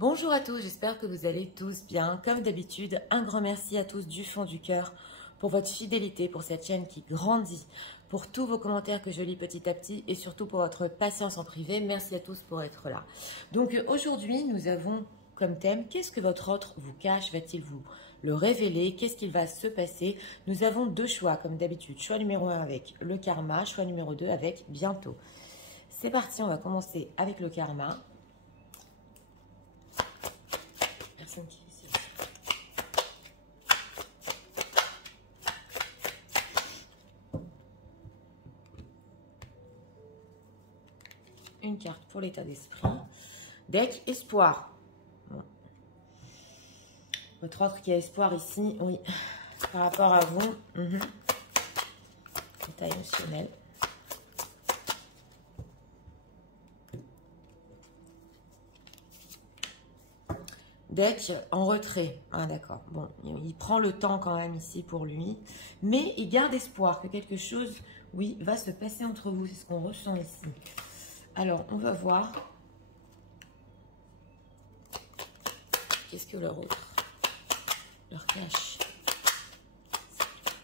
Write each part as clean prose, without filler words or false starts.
Bonjour à tous, j'espère que vous allez tous bien. Comme d'habitude, un grand merci à tous du fond du cœur pour votre fidélité, pour cette chaîne qui grandit, pour tous vos commentaires que je lis petit à petit et surtout pour votre patience en privé. Merci à tous pour être là. Donc aujourd'hui, nous avons comme thème, qu'est-ce que votre autre vous cache? Va-t-il vous le révéler? Qu'est-ce qu'il va se passer? Nous avons deux choix comme d'habitude. Choix numéro 1 avec le karma, choix numéro 2 avec bientôt. C'est parti, on va commencer avec le karma. Qui ici. Une carte pour l'état d'esprit. Deck espoir. Bon. Votre autre qui a espoir ici, oui, par rapport à vous. État émotionnel. Deck en retrait. Ah d'accord. Bon, il prend le temps quand même ici pour lui. Mais il garde espoir que quelque chose, oui, va se passer entre vous. C'est ce qu'on ressent ici. Alors, on va voir. Qu'est-ce que leur autre leur cache?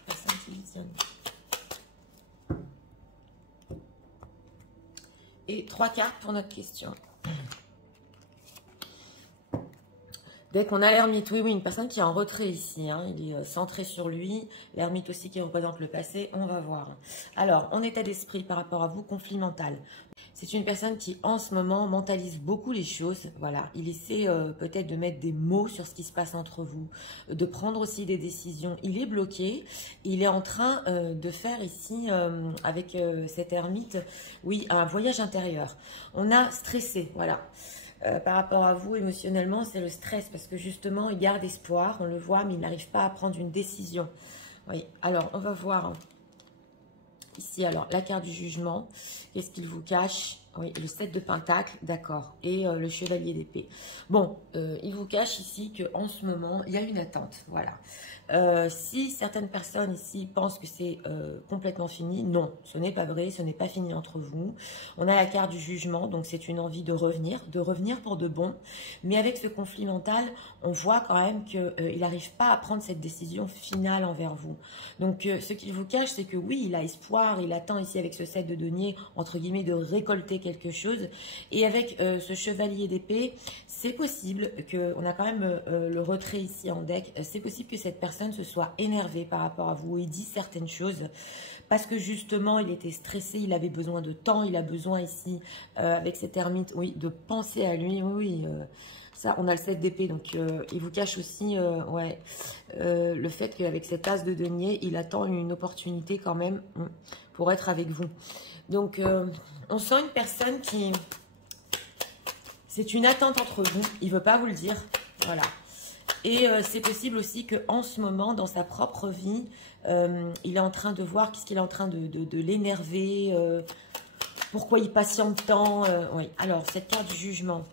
Personne qui visionne. Et 3 cartes pour notre question. Dès qu'on a l'ermite, oui, une personne qui est en retrait ici, hein, il est centré sur lui, l'ermite aussi qui représente le passé, on va voir. Alors, en état d'esprit par rapport à vous, conflit mental. C'est une personne qui, en ce moment, mentalise beaucoup les choses, voilà. Il essaie peut-être de mettre des mots sur ce qui se passe entre vous, de prendre aussi des décisions. Il est bloqué, il est en train de faire ici, avec cet ermite, oui, un voyage intérieur. On a stressé, voilà. Par rapport à vous, émotionnellement, c'est le stress parce que justement, il garde espoir, on le voit, mais il n'arrive pas à prendre une décision. Oui, alors, on va voir ici, alors, la carte du jugement. Qu'est-ce qu'il vous cache? Oui, le 7 de pentacle, d'accord. Et le chevalier d'épée. Bon, il vous cache ici qu'en ce moment, il y a une attente, voilà. Si certaines personnes ici pensent que c'est complètement fini, non, ce n'est pas vrai, ce n'est pas fini entre vous. On a la carte du jugement, donc c'est une envie de revenir pour de bon. Mais avec ce conflit mental, on voit quand même qu'il n'arrive pas à prendre cette décision finale envers vous. Donc ce qu'il vous cache, c'est que oui, il a espoir, il attend ici avec ce 7 de denier, entre guillemets, de récolter quelque chose. Et avec ce chevalier d'épée, c'est possible que, on a quand même le retrait ici en deck, c'est possible que cette personne se soit énervée par rapport à vous. Il dit certaines choses parce que justement, il était stressé, il avait besoin de temps, il a besoin ici, avec cet ermite, oui, de penser à lui, oui, ça, on a le 7 d'épée, donc il vous cache aussi ouais, le fait qu'avec cet as de denier, il attend une opportunité quand même pour être avec vous. Donc, on sent une personne qui... C'est une attente entre vous, il ne veut pas vous le dire, voilà. Et c'est possible aussi qu'en ce moment, dans sa propre vie, il est en train de voir qu'est-ce qu'il est en train de l'énerver, pourquoi il patiente tant. Oui. Alors, cette carte du jugement.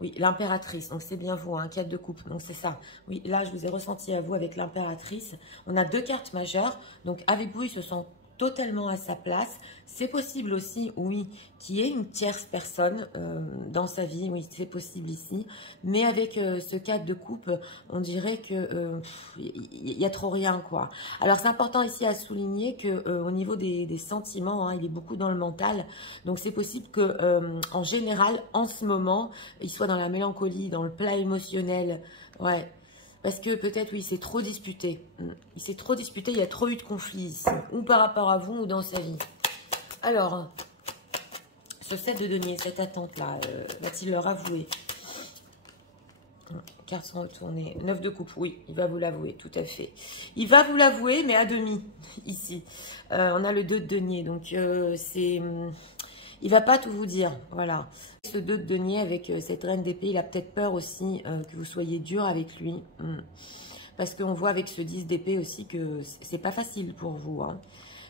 Oui, l'impératrice, donc c'est bien vous, hein, 4 de coupe, donc c'est ça. Oui, là, je vous ai ressenti à vous avec l'impératrice. On a 2 cartes majeures, donc avec vous, ils se sont totalement à sa place. C'est possible aussi, oui, qu'il y ait une tierce personne dans sa vie, oui, c'est possible ici. Mais avec ce 4 de coupe, on dirait que y a trop rien, quoi. Alors, c'est important ici à souligner que au niveau des sentiments, hein, il est beaucoup dans le mental. Donc, c'est possible que, en général, en ce moment, il soit dans la mélancolie, dans le plat émotionnel, ouais. Parce que peut-être, oui, il s'est trop disputé. Il s'est trop disputé, il y a trop eu de conflits ici. Ou par rapport à vous, ou dans sa vie. Alors, ce 7 de denier, cette attente-là, va-t-il leur avouer? Cartes sont retournées. 9 de coupe, oui, il va vous l'avouer, tout à fait. Il va vous l'avouer, mais à demi, ici. On a le 2 de denier, donc c'est... Il va pas tout vous dire, voilà. Ce 2 de denier avec cette reine d'épée, il a peut-être peur aussi que vous soyez dur avec lui. Parce qu'on voit avec ce 10 d'épée aussi que c'est pas facile pour vous. Hein.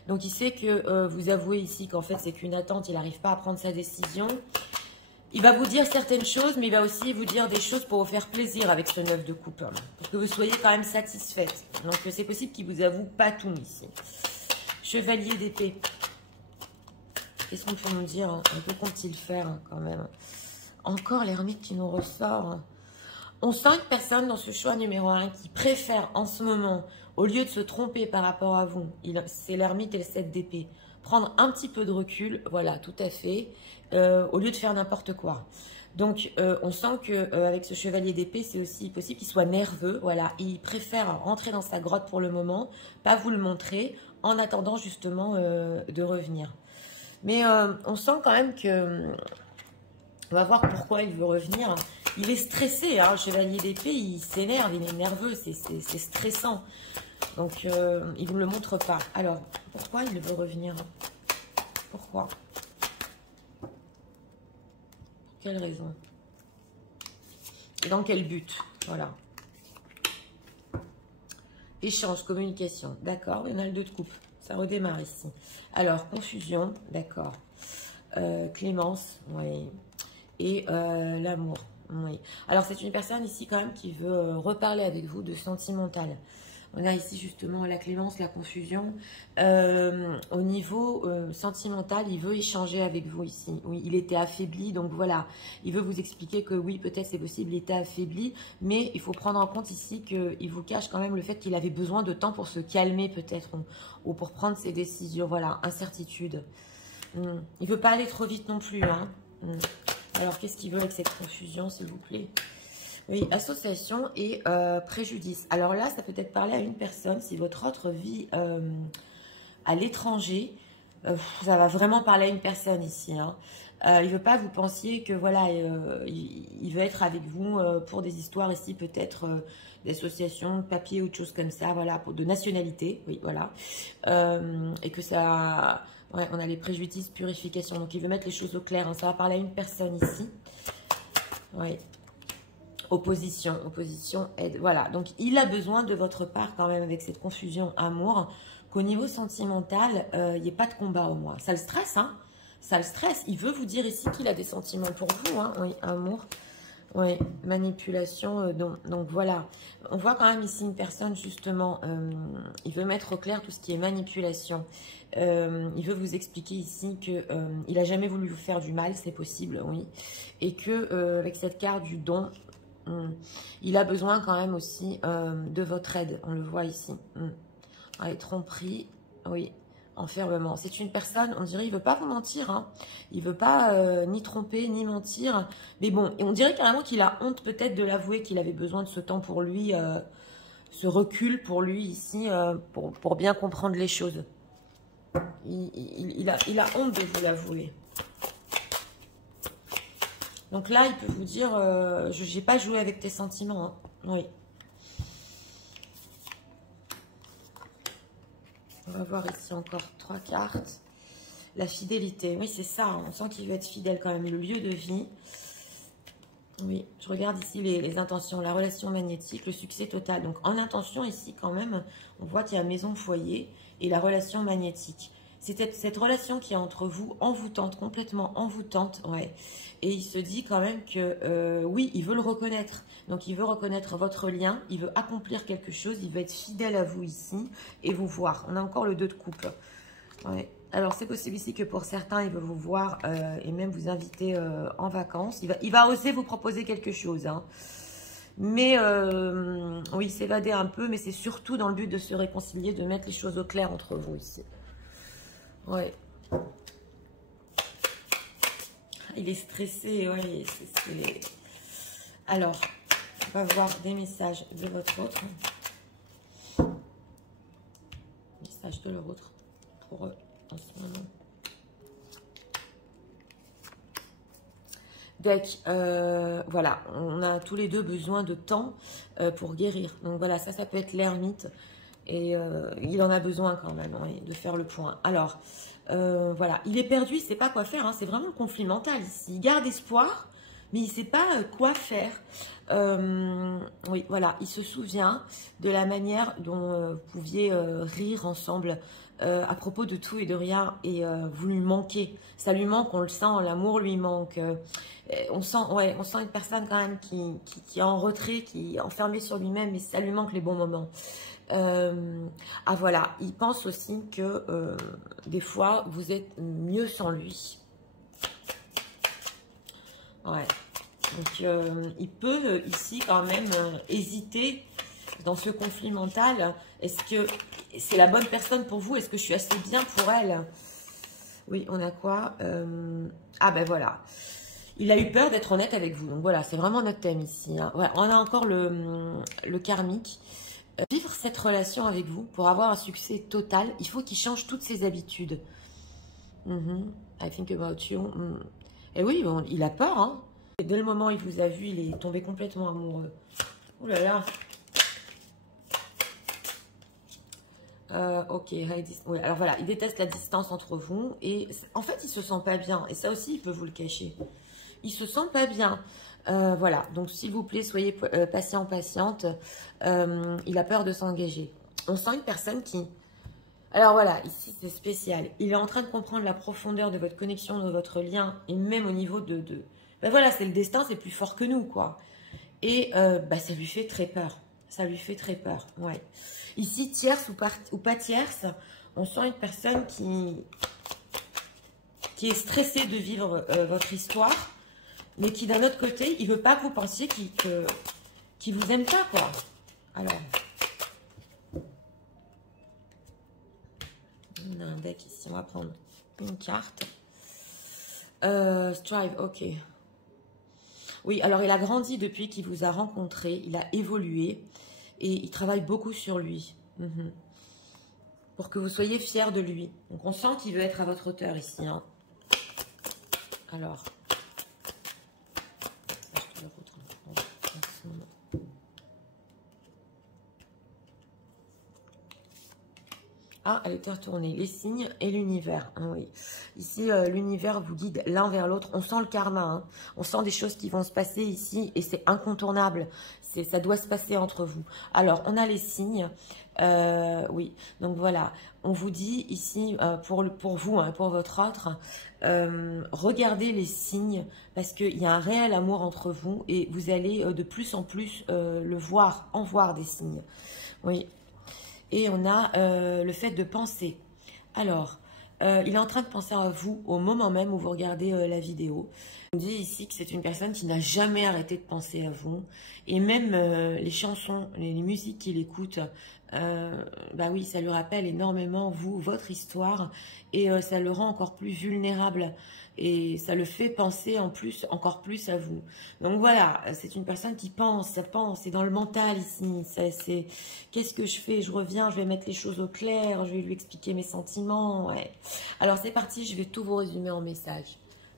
Donc il sait que vous avouez ici qu'en fait c'est qu'une attente, il n'arrive pas à prendre sa décision. Il va vous dire certaines choses, mais il va aussi vous dire des choses pour vous faire plaisir avec ce 9 de coupe. Hein, pour que vous soyez quand même satisfaite. Donc c'est possible qu'il vous avoue pas tout ici. Chevalier d'épée. Qu'est-ce qu'on peut nous dire? Un peu compte-t-il faire quand même? Encore l'ermite qui nous ressort. On sent une personne dans ce choix numéro 1 qui préfère en ce moment, au lieu de se tromper par rapport à vous, c'est l'ermite et le 7 d'épée, prendre un petit peu de recul, voilà, tout à fait, au lieu de faire n'importe quoi. Donc, on sent qu'avec ce chevalier d'épée, c'est aussi possible qu'il soit nerveux, voilà, il préfère rentrer dans sa grotte pour le moment, pas vous le montrer, en attendant justement de revenir. Mais on sent quand même que... On va voir pourquoi il veut revenir. Il est stressé, hein, le chevalier d'épée, il s'énerve, il est nerveux, c'est stressant. Donc, il ne vous le montre pas. Alors, pourquoi il veut revenir? Pourquoi? Pour quelle raison? Et dans quel but? Voilà. Échange, communication. D'accord, il y en a le 2 de coupe. Ça redémarre ici. Alors, confusion, d'accord. Clémence, oui. Et l'amour, oui. Alors, c'est une personne ici quand même qui veut reparler avec vous de sentimental. On a ici justement la clémence, la confusion. Au niveau sentimental, il veut échanger avec vous ici. Oui, il était affaibli, donc voilà. Il veut vous expliquer que oui, peut-être c'est possible, il était affaibli. Mais il faut prendre en compte ici qu'il vous cache quand même le fait qu'il avait besoin de temps pour se calmer peut-être. Ou pour prendre ses décisions. Voilà, incertitude. Il ne veut pas aller trop vite non plus, hein. Alors, qu'est-ce qu'il veut avec cette confusion, s'il vous plaît? Oui, association et préjudice. Alors là, ça peut être parler à une personne. Si votre autre vit à l'étranger, ça va vraiment parler à une personne ici. Hein. Il ne veut pas que vous pensiez que voilà, il veut être avec vous pour des histoires ici, peut-être d'associations, de papier ou de choses comme ça, voilà, de nationalité, oui, voilà. Et que ça... Ouais, on a les préjudices, purification. Donc, il veut mettre les choses au clair. Hein. Ça va parler à une personne ici. Oui. Opposition, aide. Voilà. Donc, il a besoin de votre part quand même avec cette confusion amour. Qu'au niveau sentimental, il n'y ait pas de combat au moins. Ça le stresse, hein. Ça le stresse. Il veut vous dire ici qu'il a des sentiments pour vous. Hein. Oui, amour. Oui, manipulation, donc voilà. On voit quand même ici une personne, justement, il veut mettre au clair tout ce qui est manipulation. Il veut vous expliquer ici qu'il n'a jamais voulu vous faire du mal, c'est possible, oui. Et que avec cette carte du don, il a besoin quand même aussi de votre aide, on le voit ici. Ouais, tromperie, oui. Enfermement. C'est une personne, on dirait, il ne veut pas vous mentir. Hein. Il ne veut pas ni tromper, ni mentir. Mais bon, et on dirait carrément qu'il a honte peut-être de l'avouer qu'il avait besoin de ce temps pour lui, ce recul pour lui ici, pour bien comprendre les choses. Il a honte de vous l'avouer. Donc là, il peut vous dire, je n'ai pas joué avec tes sentiments. Hein. Oui. On va voir ici encore 3 cartes. La fidélité. Oui, c'est ça. On sent qu'il veut être fidèle quand même. Le lieu de vie. Oui, je regarde ici les intentions. La relation magnétique, le succès total. Donc, en intention, ici, quand même, on voit qu'il y a maison, foyer et la relation magnétique. C'est cette relation qui est entre vous, envoûtante, complètement envoûtante. Ouais. Et il se dit quand même que, oui, il veut le reconnaître. Donc, il veut reconnaître votre lien. Il veut accomplir quelque chose. Il veut être fidèle à vous ici et vous voir. On a encore le 2 de coupe. Ouais. Alors, c'est possible ici que pour certains, il veut vous voir et même vous inviter en vacances. Il va oser vous proposer quelque chose. Hein. Mais, oui, s'évader un peu. Mais c'est surtout dans le but de se réconcilier, de mettre les choses au clair entre vous ici. Ouais. Il est stressé, oui. Alors, on va voir des messages de votre autre. Message de leur autre pour eux en ce moment. Donc, voilà, on a tous les deux besoin de temps pour guérir. Donc voilà, ça peut être l'ermite. Et il en a besoin quand même oui, de faire le point. Alors, voilà, il est perdu, il ne sait pas quoi faire. Hein, c'est vraiment le conflit mental ici. Il garde espoir, mais il ne sait pas quoi faire. Oui, voilà, il se souvient de la manière dont vous pouviez rire ensemble à propos de tout et de rien. Et vous lui manquez. Ça lui manque, on le sent, l'amour lui manque. On sent une personne quand même qui est en retrait, qui est enfermée sur lui-même, mais ça lui manque les bons moments. Ah voilà, il pense aussi que des fois vous êtes mieux sans lui. Ouais, Donc, il peut ici quand même hésiter dans ce conflit mental. Est-ce que c'est la bonne personne pour vous? Est-ce que je suis assez bien pour elle? Oui, on a quoi? Ah ben voilà. Il a eu peur d'être honnête avec vous. Donc voilà, c'est vraiment notre thème ici. Hein. Ouais, on a encore le karmique. Vivre cette relation avec vous, pour avoir un succès total, il faut qu'il change toutes ses habitudes. I think about you. Et oui, bon, il a peur. Hein. Et dès le moment où il vous a vu, il est tombé complètement amoureux. Ouh là là. Ok, oui, alors voilà, il déteste la distance entre vous. Et en fait, il se sent pas bien. Et ça aussi, il peut vous le cacher. Il se sent pas bien. Voilà, donc s'il vous plaît, soyez patient, patiente. Il a peur de s'engager. On sent une personne qui... Alors voilà, ici c'est spécial. Il est en train de comprendre la profondeur de votre connexion, de votre lien, et même au niveau de... Ben voilà, c'est le destin, c'est plus fort que nous, quoi. Et ça lui fait très peur. Ça lui fait très peur, ouais. Ici, tierce ou pas tierce, on sent une personne qui est stressée de vivre votre histoire, mais qui d'un autre côté, il veut pas que vous pensiez qu'il vous aime pas, quoi. Alors, on a un deck ici, on va prendre une carte. Strive, ok. Oui, alors il a grandi depuis qu'il vous a rencontré, il a évolué et il travaille beaucoup sur lui. Pour que vous soyez fiers de lui. Donc on sent qu'il veut être à votre hauteur ici. Hein. Alors... Ah, elle était retournée. Les signes et l'univers. Ah, oui. Ici, l'univers vous guide l'un vers l'autre. On sent le karma. Hein. On sent des choses qui vont se passer ici et c'est incontournable. Ça doit se passer entre vous. Alors, on a les signes. Oui, donc voilà. On vous dit ici, pour vous, hein, pour votre autre, regardez les signes parce qu'il y a un réel amour entre vous et vous allez de plus en plus en voir des signes. Oui. Et on a le fait de penser. Alors, il est en train de penser à vous au moment même où vous regardez la vidéo. On dit ici que c'est une personne qui n'a jamais arrêté de penser à vous. Et même les chansons, les musiques qu'il écoute, bah oui, ça lui rappelle énormément vous, votre histoire. Et ça le rend encore plus vulnérable. Et ça le fait penser encore plus à vous. Donc voilà, c'est une personne qui pense, ça pense, c'est dans le mental ici. C'est qu'est-ce que je fais? Je reviens, je vais mettre les choses au clair, je vais lui expliquer mes sentiments. Ouais. Alors c'est parti, je vais tout vous résumer en message.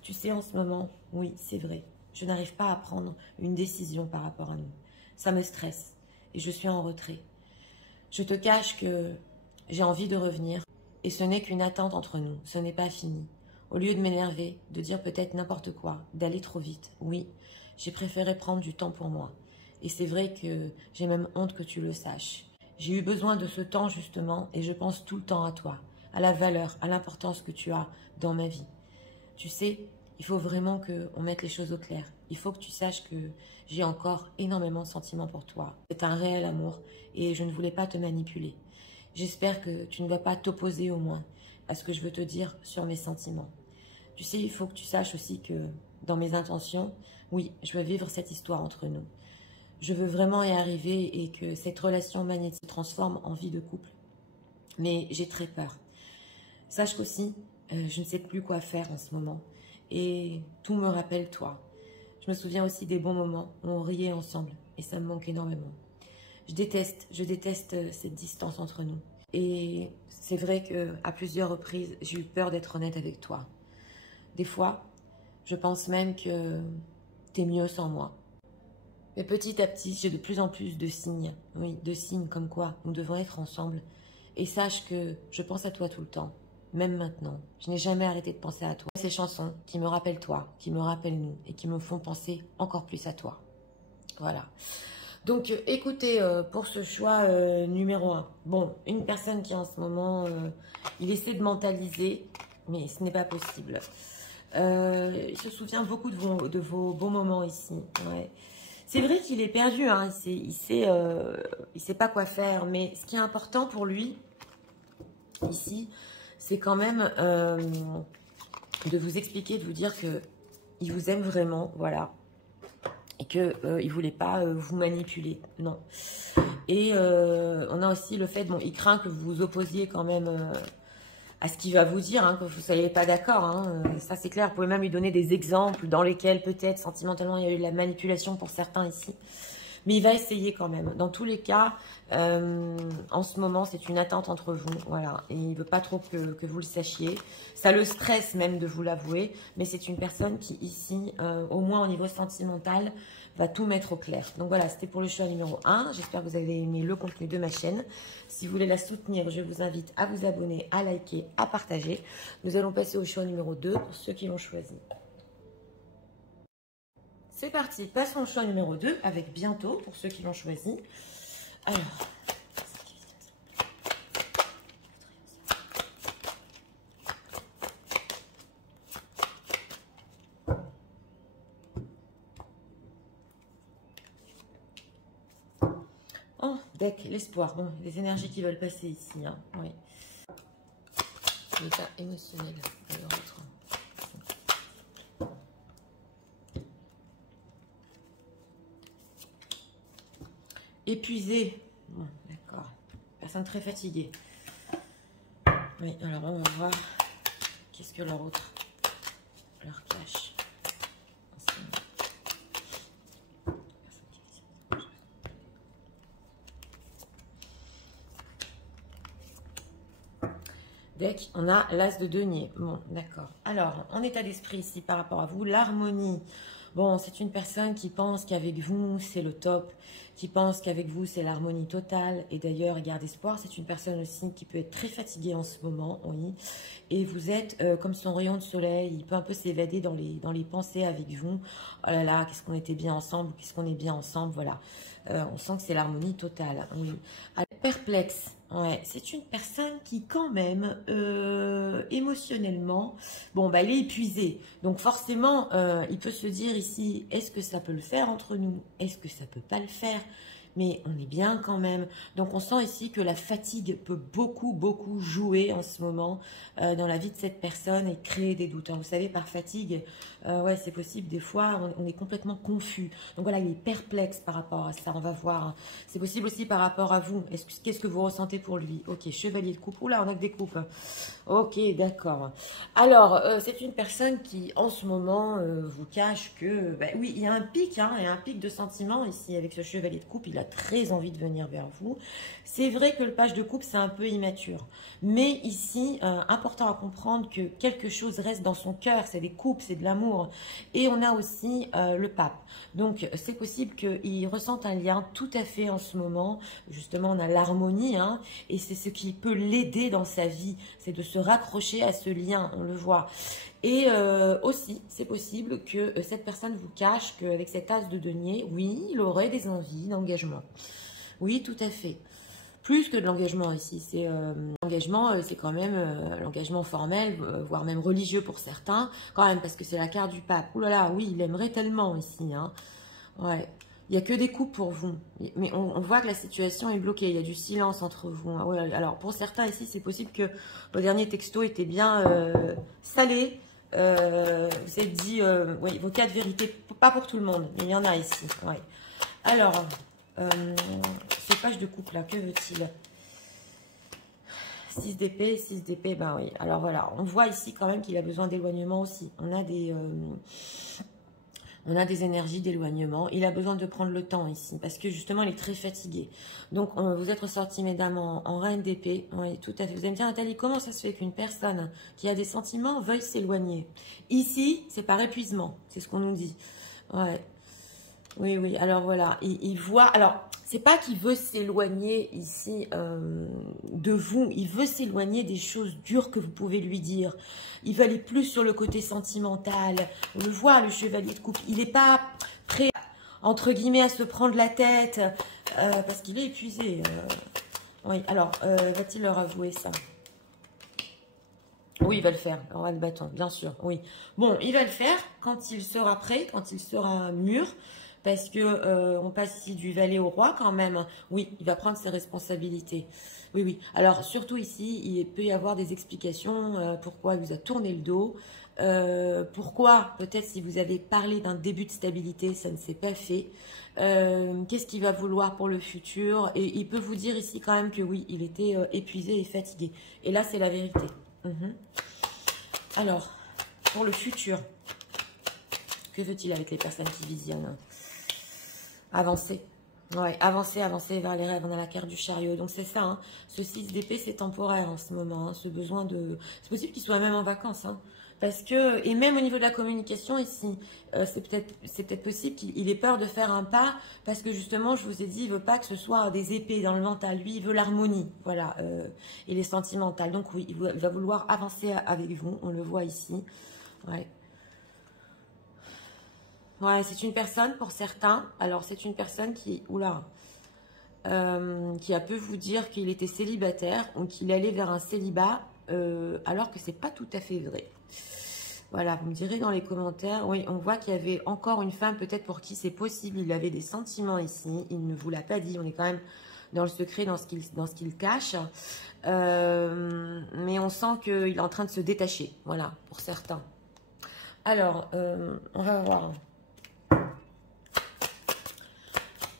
Tu sais, en ce moment, oui, c'est vrai, je n'arrive pas à prendre une décision par rapport à nous. Ça me stresse et je suis en retrait. Je te cache que j'ai envie de revenir et ce n'est qu'une attente entre nous, ce n'est pas fini. Au lieu de m'énerver, de dire peut-être n'importe quoi, d'aller trop vite, oui, j'ai préféré prendre du temps pour moi. Et c'est vrai que j'ai même honte que tu le saches. J'ai eu besoin de ce temps justement et je pense tout le temps à toi, à la valeur, à l'importance que tu as dans ma vie. Tu sais, il faut vraiment qu'on mette les choses au clair. Il faut que tu saches que j'ai encore énormément de sentiments pour toi. C'est un réel amour et je ne voulais pas te manipuler. J'espère que tu ne vas pas t'opposer au moins à ce que je veux te dire sur mes sentiments. Tu sais, il faut que tu saches aussi que dans mes intentions, oui, je veux vivre cette histoire entre nous. Je veux vraiment y arriver et que cette relation magnétique se transforme en vie de couple. Mais j'ai très peur. Sache qu'aussi, je ne sais plus quoi faire en ce moment. Et tout me rappelle toi. Je me souviens aussi des bons moments où on riait ensemble. Et ça me manque énormément. Je déteste cette distance entre nous. Et c'est vrai qu'à plusieurs reprises, j'ai eu peur d'être honnête avec toi. Des fois, je pense même que t'es mieux sans moi. Mais petit à petit, j'ai de plus en plus de signes. Oui, de signes comme quoi nous devons être ensemble. Et sache que je pense à toi tout le temps. Même maintenant, je n'ai jamais arrêté de penser à toi. Ces chansons qui me rappellent toi, qui me rappellent nous et qui me font penser encore plus à toi. Voilà. Donc, écoutez, pour ce choix numéro 1. Bon, une personne qui en ce moment, il essaie de mentaliser, mais ce n'est pas possible. Il se souvient beaucoup de vos bons moments ici. Ouais. C'est vrai qu'il est perdu, hein, il sait pas quoi faire, mais ce qui est important pour lui, ici, c'est quand même de vous expliquer, de vous dire qu'il vous aime vraiment, voilà. qu'il ne voulait pas vous manipuler, non. Et on a aussi le fait, bon, il craint que vous vous opposiez quand même à ce qu'il va vous dire, hein, que vous ne soyez pas d'accord, hein, ça c'est clair. Vous pouvez même lui donner des exemples dans lesquels peut-être sentimentalement il y a eu de la manipulation pour certains ici. Mais il va essayer quand même. Dans tous les cas, en ce moment, c'est une attente entre vous. Voilà. Et il ne veut pas trop que vous le sachiez. Ça le stresse même de vous l'avouer. Mais c'est une personne qui, ici, au moins au niveau sentimental, va tout mettre au clair. Donc voilà, c'était pour le choix numéro 1. J'espère que vous avez aimé le contenu de ma chaîne. Si vous voulez la soutenir, je vous invite à vous abonner, à liker, à partager. Nous allons passer au choix numéro 2 pour ceux qui l'ont choisi. C'est parti, passons au choix numéro 2 avec bientôt pour ceux qui l'ont choisi. Alors, oh, deck, l'espoir. Bon, les énergies qui veulent passer ici, hein, oui. L'état émotionnel de l'autre. Épuisé. Bon, d'accord. Personne très fatiguée. Oui, alors on va voir qu'est-ce que leur autre leur cache. Deck, on a l'as de denier. Bon, d'accord. Alors, en état d'esprit ici par rapport à vous, l'harmonie. Bon, c'est une personne qui pense qu'avec vous, c'est le top, qui pense qu'avec vous, c'est l'harmonie totale. Et d'ailleurs, garde espoir, c'est une personne aussi qui peut être très fatiguée en ce moment, oui. Et vous êtes comme son rayon de soleil, il peut un peu s'évader dans les pensées avec vous. Oh là là, qu'est-ce qu'on était bien ensemble, qu'est-ce qu'on est bien ensemble, voilà. On sent que c'est l'harmonie totale, oui. Alors, perplexe. Ouais, c'est une personne qui quand même, émotionnellement, bon, bah, il est épuisé. Donc forcément, il peut se dire ici, est-ce que ça peut le faire entre nous? Est-ce que ça peut pas le faire? Mais on est bien quand même. Donc on sent ici que la fatigue peut beaucoup, beaucoup jouer en ce moment dans la vie de cette personne et créer des doutes. Alors, vous savez, par fatigue, ouais, c'est possible, des fois, on est complètement confus. Donc voilà, il est perplexe par rapport à ça, on va voir. Hein. C'est possible aussi par rapport à vous. Qu'est-ce que vous ressentez pour lui? Ok, chevalier de coupe. Oula, on a que des coupes. Ok, d'accord. Alors, c'est une personne qui, en ce moment, vous cache que, bah, oui, il y a un pic, hein, il y a un pic de sentiments ici avec ce chevalier de coupe. Il a très envie de venir vers vous. C'est vrai que le page de coupe, c'est un peu immature. Mais ici, important à comprendre que quelque chose reste dans son cœur. C'est des coupes, c'est de l'amour. Et on a aussi le pape. Donc, c'est possible qu'il ressente un lien tout à fait en ce moment. Justement, on a l'harmonie, hein, et c'est ce qui peut l'aider dans sa vie. C'est de se raccrocher à ce lien, on le voit. Et aussi, c'est possible que cette personne vous cache qu'avec cet as de denier, oui, il aurait des envies d'engagement. Oui, tout à fait. Plus que de l'engagement ici. C'est l'engagement, c'est quand même l'engagement formel, voire même religieux pour certains, quand même, parce que c'est la carte du pape. Ouh là là, oui, il aimerait tellement ici. Hein. Ouais. Il n'y a que des coupes pour vous. Mais on voit que la situation est bloquée. Il y a du silence entre vous. Ouais, alors, pour certains ici, c'est possible que vos derniers textos étaient bien salés. Vous êtes dit, oui, vos quatre vérités, pas pour tout le monde, mais il y en a ici. Ouais. Alors, ces pages de couple là, que veut-il? 6 d'épée, ben oui. Alors voilà, on voit ici quand même qu'il a besoin d'éloignement aussi. On a des énergies d'éloignement. Il a besoin de prendre le temps ici, parce que justement, il est très fatigué. Donc, vous êtes ressorti, mesdames, en reine d'épée. Oui, tout à fait. Vous allez me dire, Nathalie, comment ça se fait qu'une personne qui a des sentiments veuille s'éloigner? Ici, c'est par épuisement. C'est ce qu'on nous dit. Ouais. Oui, oui. Alors, voilà. Il voit... Alors, c'est pas qu'il veut s'éloigner ici de vous. Il veut s'éloigner des choses dures que vous pouvez lui dire. Il veut aller plus sur le côté sentimental. On le voit, le chevalier de coupe. Il n'est pas prêt, entre guillemets, à se prendre la tête parce qu'il est épuisé. Oui, alors, va-t-il leur avouer ça? Oui, il va le faire. On va le bâton, bien sûr. Oui. Bon, il va le faire quand il sera prêt, quand il sera mûr. Parce que on passe ici du valet au roi quand même. Oui, il va prendre ses responsabilités. Oui, oui. Alors, surtout ici, il peut y avoir des explications pourquoi il vous a tourné le dos. Pourquoi? Peut-être si vous avez parlé d'un début de stabilité, ça ne s'est pas fait. Qu'est-ce qu'il va vouloir pour le futur? Et il peut vous dire ici quand même que oui, il était épuisé et fatigué. Et là, c'est la vérité. Alors, pour le futur, que veut-il avec les personnes qui visionnent? Avancer. Ouais, avancer, avancer vers les rêves. On a la carte du chariot. Donc c'est ça, hein. Ce 6 d'épée, c'est temporaire en ce moment. Hein. Ce besoin de... C'est possible qu'il soit même en vacances. Hein. Parce que, et même au niveau de la communication ici, c'est peut-être possible qu'il ait peur de faire un pas. Parce que justement, je vous ai dit, il veut pas que ce soit des épées dans le mental. Lui, il veut l'harmonie. Voilà. Il est sentimental. Donc oui, il va vouloir avancer avec vous. On le voit ici. Ouais. Ouais, c'est une personne pour certains. Alors, c'est une personne qui, oula, qui a pu vous dire qu'il était célibataire ou qu'il allait vers un célibat, alors que c'est pas tout à fait vrai. Voilà, vous me direz dans les commentaires. Oui, on voit qu'il y avait encore une femme, peut-être pour qui c'est possible. Il avait des sentiments ici. Il ne vous l'a pas dit. On est quand même dans le secret, dans ce qu'il cache. Mais on sent qu'il est en train de se détacher. Voilà, pour certains. Alors, on va voir.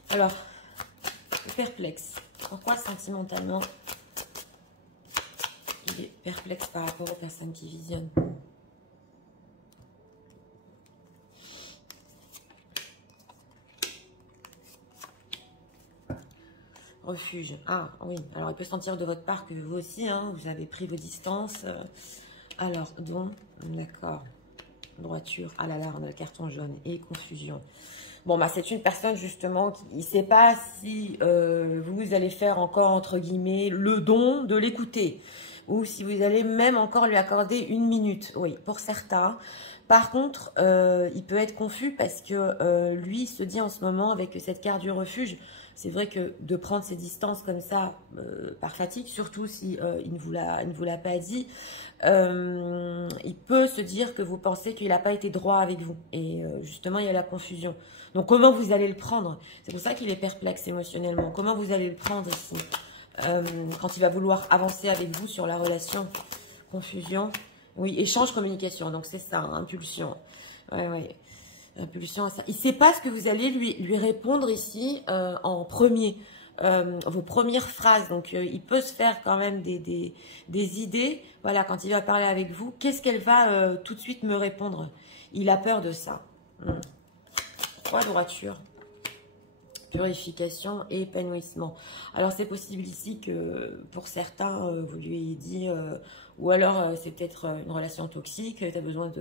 Alors, perplexe. Pourquoi sentimentalement il est perplexe par rapport aux personnes qui visionnent? Refuge. Ah oui, alors il peut sentir de votre part que vous aussi, hein, vous avez pris vos distances. Alors, donc, d'accord. Droiture. Ah là là, on a le carton jaune. Et confusion. Bon, bah, c'est une personne, justement, qui ne sait pas si vous allez faire encore, entre guillemets, le don de l'écouter. Ou si vous allez même encore lui accorder 1 minute. Oui, pour certains. Par contre, il peut être confus parce que lui se dit en ce moment, avec cette carte du refuge, c'est vrai que de prendre ses distances comme ça, par fatigue, surtout si il ne vous l'a pas dit, il peut se dire que vous pensez qu'il n'a pas été droit avec vous. Et justement, il y a la confusion. Donc, comment vous allez le prendre? C'est pour ça qu'il est perplexe émotionnellement. Comment vous allez le prendre ici quand il va vouloir avancer avec vous sur la relation? Confusion. Oui, échange, communication. Donc, c'est ça, hein, impulsion. Ouais, ouais. Impulsion à ça. Il ne sait pas ce que vous allez lui répondre ici en premier. Vos premières phrases. Donc, il peut se faire quand même des idées. Voilà, quand il va parler avec vous, qu'est-ce qu'elle va tout de suite me répondre? Il a peur de ça. Pourquoi droiture? Purification et épanouissement. Alors, c'est possible ici que pour certains, vous lui ayez dit, ou alors c'est peut-être une relation toxique, tu as besoin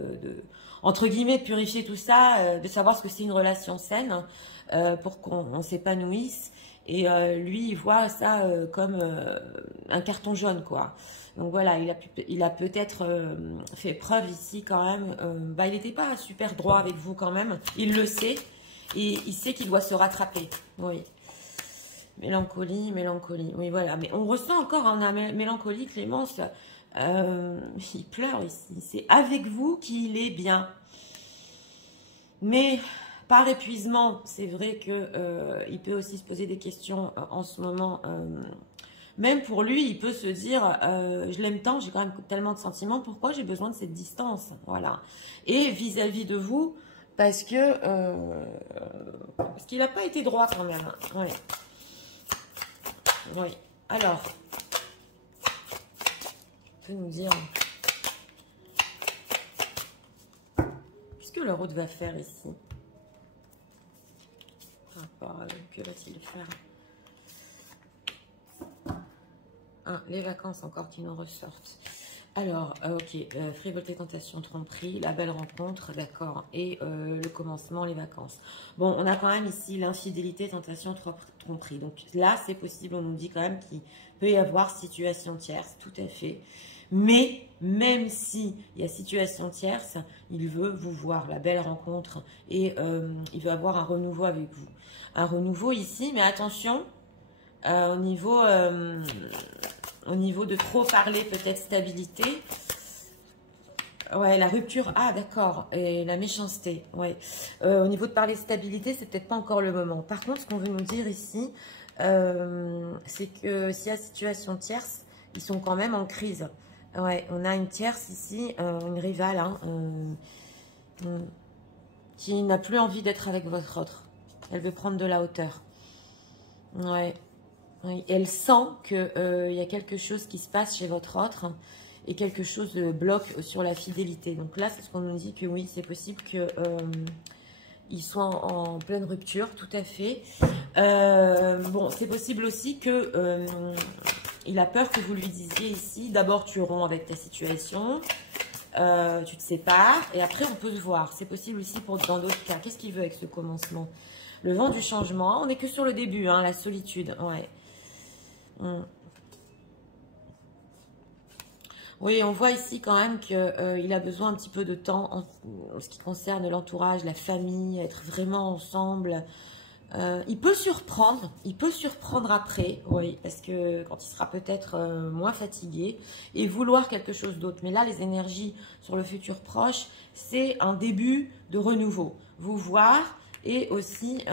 entre guillemets, de purifier tout ça, de savoir ce que c'est une relation saine pour qu'on s'épanouisse. Et lui, il voit ça comme un carton jaune, quoi. Donc voilà, il a peut-être fait preuve ici quand même. Bah, il n'était pas super droit avec vous quand même. Il le sait. Et il sait qu'il doit se rattraper. Oui. Mélancolie, mélancolie. Oui, voilà. Mais on ressent encore en mélancolie, Clémence. Il pleure ici. C'est avec vous qu'il est bien. Mais par épuisement, c'est vrai que il peut aussi se poser des questions en ce moment. Même pour lui, il peut se dire, je l'aime tant, j'ai quand même tellement de sentiments. Pourquoi j'ai besoin de cette distance? Voilà. Et vis-à-vis de vous, parce qu'il n'a pas été droit quand même. Oui. Oui. Alors, on peut nous dire qu'est-ce que le route va faire ici? Que va-t-il faire? Ah, les vacances encore qui nous ressortent. Alors, ok, frivolité, tentation, tromperie, la belle rencontre, d'accord, et le commencement, les vacances. Bon, on a quand même ici l'infidélité, tentation, tromperie. Donc là, c'est possible, on nous dit quand même qu'il peut y avoir situation tierce, tout à fait. Mais même si il y a situation tierce, il veut vous voir, la belle rencontre, et il veut avoir un renouveau avec vous. Un renouveau ici, mais attention, au niveau de trop parler, peut-être stabilité. Ouais, la rupture. Ah, d'accord. Et la méchanceté. Ouais. Au niveau de parler stabilité, c'est peut-être pas encore le moment. Par contre, ce qu'on veut nous dire ici, c'est que s'il y a situation tierce, ils sont quand même en crise. Ouais, on a une tierce ici, une rivale, hein, qui n'a plus envie d'être avec votre autre. Elle veut prendre de la hauteur. Ouais. Oui. Elle sent qu'il y a quelque chose qui se passe chez votre autre et quelque chose bloque sur la fidélité. Donc là, c'est ce qu'on nous dit que oui, c'est possible que ils soient en pleine rupture, tout à fait. Bon, c'est possible aussi que il a peur que vous lui disiez ici, d'abord tu romps avec ta situation, tu te sépares, et après on peut se voir. C'est possible aussi dans d'autres cas. Qu'est-ce qu'il veut avec ce commencement? Le vent du changement, on n'est que sur le début, hein, la solitude, ouais. Oui, on voit ici quand même qu'il a besoin un petit peu de temps en ce qui concerne l'entourage, la famille, être vraiment ensemble. Il peut surprendre après, oui, parce que quand il sera peut-être moins fatigué et vouloir quelque chose d'autre. Mais là, les énergies sur le futur proche, c'est un début de renouveau. Vous voir et aussi,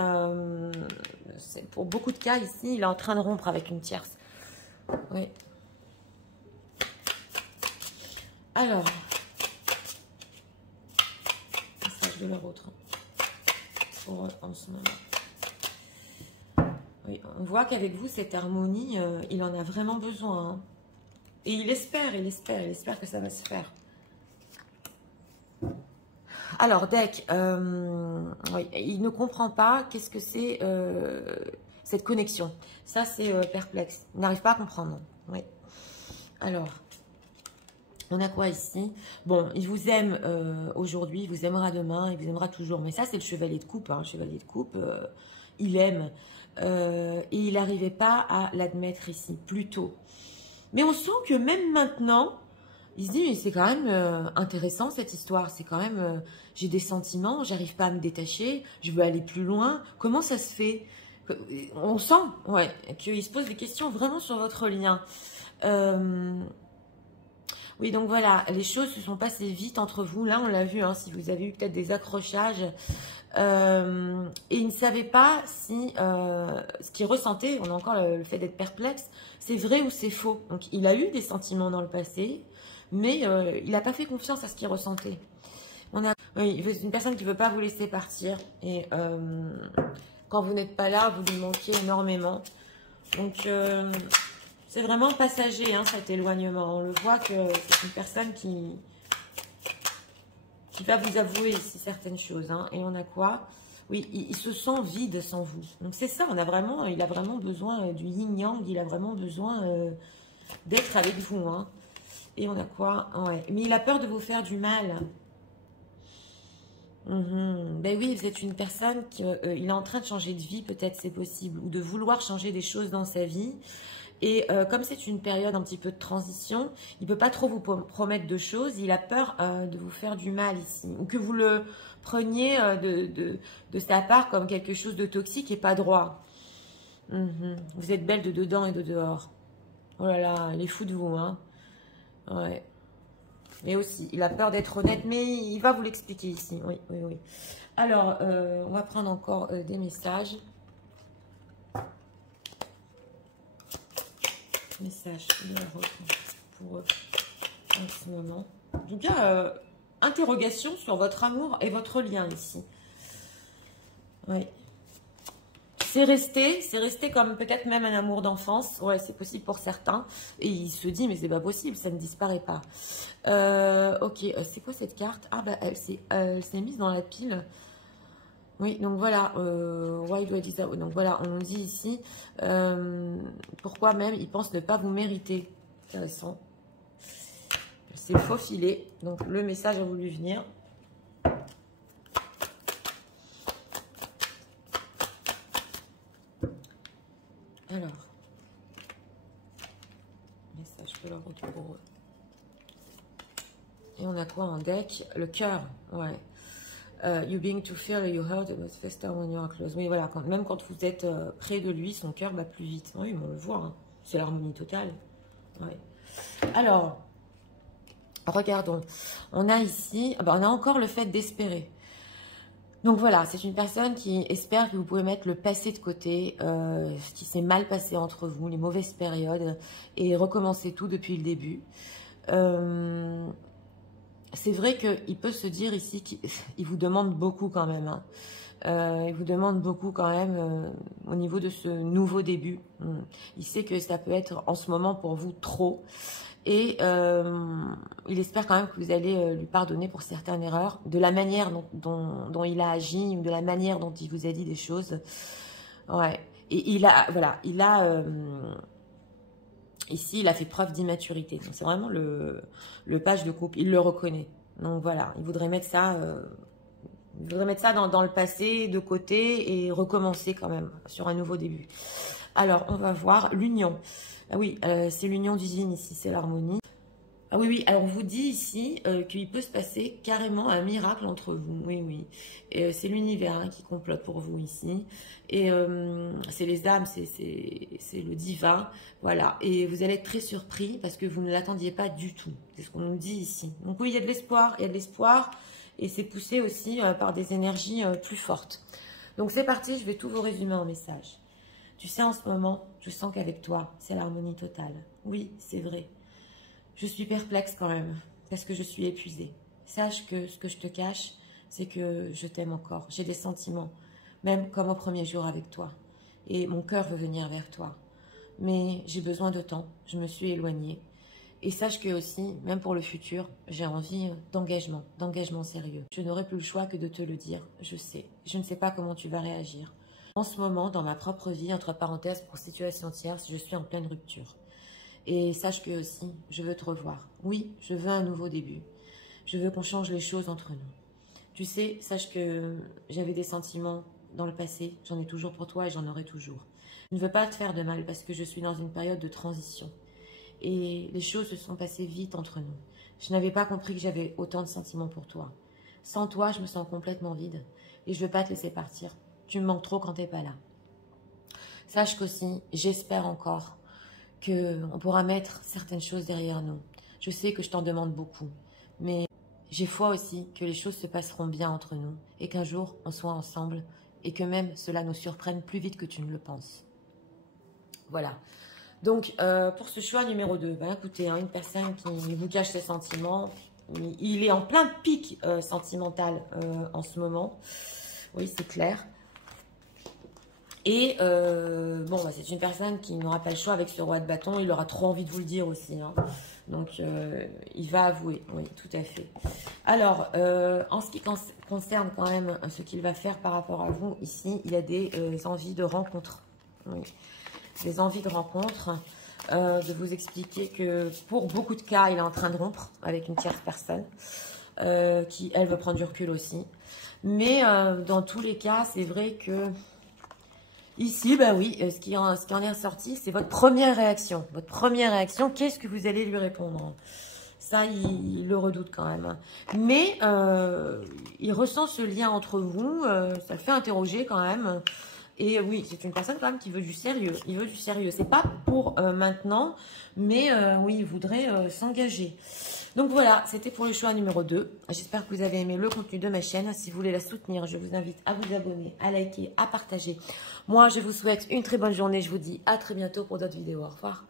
pour beaucoup de cas ici, il est en train de rompre avec une tierce. Oui. Alors, message de leur autre pour en ce moment. Oui, on voit qu'avec vous, cette harmonie, il en a vraiment besoin. Hein. Et il espère que ça va se faire. Alors, Deck, oui, il ne comprend pas qu'est-ce que c'est cette connexion. Ça, c'est perplexe. Il n'arrive pas à comprendre. Oui. Alors... On a quoi ici? Bon, il vous aime aujourd'hui, il vous aimera demain, il vous aimera toujours. Mais ça, c'est le chevalier de coupe. Hein. Le chevalier de coupe, il aime. Et il n'arrivait pas à l'admettre ici, plus tôt. Mais on sent que même maintenant, il se dit, mais c'est quand même intéressant cette histoire. C'est quand même, j'ai des sentiments, j'arrive pas à me détacher, je veux aller plus loin. Comment ça se fait? On sent, ouais, qu'il se pose des questions vraiment sur votre lien. Oui, donc voilà, les choses se sont passées vite entre vous. Là, on l'a vu, hein, si vous avez eu peut-être des accrochages. Et il ne savait pas si ce qu'il ressentait, on a encore le fait d'être perplexe, c'est vrai ou c'est faux. Donc, il a eu des sentiments dans le passé, mais il n'a pas fait confiance à ce qu'il ressentait. Oui, c'est une personne qui ne veut pas vous laisser partir. Et quand vous n'êtes pas là, vous lui manquez énormément. Donc... c'est vraiment passager, hein, cet éloignement. On le voit que c'est une personne qui va vous avouer ici certaines choses. Hein. Et on a quoi? Oui, il se sent vide sans vous. Donc c'est ça, il a vraiment besoin du yin-yang, il a vraiment besoin d'être avec vous. Hein. Et on a quoi? Ouais. Mais il a peur de vous faire du mal. Ben oui, vous êtes une personne qui il est en train de changer de vie, peut-être c'est possible, ou de vouloir changer des choses dans sa vie. Et comme c'est une période un petit peu de transition, il ne peut pas trop vous promettre de choses. Il a peur de vous faire du mal ici. Ou que vous le preniez de sa part comme quelque chose de toxique et pas droit. Vous êtes belle de dedans et de dehors. Oh là là, il est fou de vous. Hein. Ouais. Mais aussi, il a peur d'être honnête, mais il va vous l'expliquer ici. Oui, oui, oui. Alors, on va prendre encore des messages. Message pour eux en ce moment. En tout cas, interrogation sur votre amour et votre lien ici. Oui. C'est resté comme peut-être même un amour d'enfance. Ouais, c'est possible pour certains. Et il se dit, mais c'est pas possible, ça ne disparaît pas. Ok, c'est quoi cette carte? Ah, bah, elle s'est mise dans la pile. Oui, donc voilà, why do I do that? Donc voilà, on nous dit ici, pourquoi même il pense ne pas vous mériter. Intéressant. C'est faufilé, donc le message a voulu venir. Alors, message de leur retour pour eux. Et on a quoi en deck? Le cœur, ouais. You being to feel you hurt but faster when you are close. Oui, voilà, même quand vous êtes près de lui, son cœur bat plus vite. Oui, mais on le voit, hein. C'est l'harmonie totale. Ouais. Alors, regardons. On a ici, on a encore le fait d'espérer. Donc voilà, c'est une personne qui espère que vous pouvez mettre le passé de côté, ce qui s'est mal passé entre vous, les mauvaises périodes, et recommencer tout depuis le début. C'est vrai qu'il peut se dire ici qu'il vous demande beaucoup quand même. Hein. Il vous demande beaucoup quand même au niveau de ce nouveau début. Il sait que ça peut être en ce moment pour vous trop. Et il espère quand même que vous allez lui pardonner pour certaines erreurs, de la manière dont il a agi, ou de la manière dont il vous a dit des choses. Ouais. Et ici, il a fait preuve d'immaturité. C'est vraiment le page de coupe. Il le reconnaît. Donc voilà, il voudrait mettre ça, dans le passé, de côté, et recommencer quand même sur un nouveau début. Alors, on va voir l'union. Ah oui, c'est l'union d'usine ici, c'est l'harmonie. Ah oui, oui, alors on vous dit ici qu'il peut se passer carrément un miracle entre vous. Oui, oui. C'est l'univers qui complote pour vous ici. Et c'est les âmes, c'est le divin. Voilà. Et vous allez être très surpris parce que vous ne l'attendiez pas du tout. C'est ce qu'on nous dit ici. Donc oui, il y a de l'espoir. Il y a de l'espoir. Et c'est poussé aussi par des énergies plus fortes. Donc c'est parti, je vais tout vous résumer en message. Tu sais, en ce moment, je sens qu'avec toi, c'est l'harmonie totale. Oui, c'est vrai. Je suis perplexe quand même, parce que je suis épuisée. Sache que ce que je te cache, c'est que je t'aime encore. J'ai des sentiments, même comme au premier jour avec toi. Et mon cœur veut venir vers toi. Mais j'ai besoin de temps, je me suis éloignée. Et sache que aussi, même pour le futur, j'ai envie d'engagement sérieux. Je n'aurai plus le choix que de te le dire, je sais. Je ne sais pas comment tu vas réagir. En ce moment, dans ma propre vie, entre parenthèses, pour situation tierce, je suis en pleine rupture. Et sache que aussi, je veux te revoir. Oui, je veux un nouveau début. Je veux qu'on change les choses entre nous. Tu sais, sache que j'avais des sentiments dans le passé. J'en ai toujours pour toi et j'en aurai toujours. Je ne veux pas te faire de mal parce que je suis dans une période de transition. Et les choses se sont passées vite entre nous. Je n'avais pas compris que j'avais autant de sentiments pour toi. Sans toi, je me sens complètement vide. Et je ne veux pas te laisser partir. Tu me manques trop quand tu n'es pas là. Sache qu'aussi, j'espère encore qu'on pourra mettre certaines choses derrière nous. Je sais que je t'en demande beaucoup, mais j'ai foi aussi que les choses se passeront bien entre nous et qu'un jour, on soit ensemble et que même cela nous surprenne plus vite que tu ne le penses. Voilà. Donc, pour ce choix numéro 2, écoutez, une personne qui vous cache ses sentiments, il est en plein pic sentimental en ce moment. Oui, c'est clair. Et c'est une personne qui n'aura pas le choix avec ce roi de bâton. Il aura trop envie de vous le dire aussi. Hein. Donc, il va avouer. Oui, tout à fait. Alors, en ce qui concerne quand même ce qu'il va faire par rapport à vous, ici, il a des envies de rencontre. Oui. Des envies de rencontre. De vous expliquer que pour beaucoup de cas, il est en train de rompre avec une tierce personne. Qui, elle, veut prendre du recul aussi. Mais dans tous les cas, c'est vrai que... Ici, oui, ce qui en est ressorti, c'est votre première réaction. Votre première réaction, qu'est-ce que vous allez lui répondre? Ça, il le redoute quand même. Mais il ressent ce lien entre vous, ça le fait interroger quand même. Et oui, c'est une personne quand même qui veut du sérieux. Il veut du sérieux. C'est pas pour maintenant, mais oui, il voudrait s'engager. Donc voilà, c'était pour le choix numéro 2. J'espère que vous avez aimé le contenu de ma chaîne. Si vous voulez la soutenir, je vous invite à vous abonner, à liker, à partager. Moi, je vous souhaite une très bonne journée. Je vous dis à très bientôt pour d'autres vidéos. Au revoir.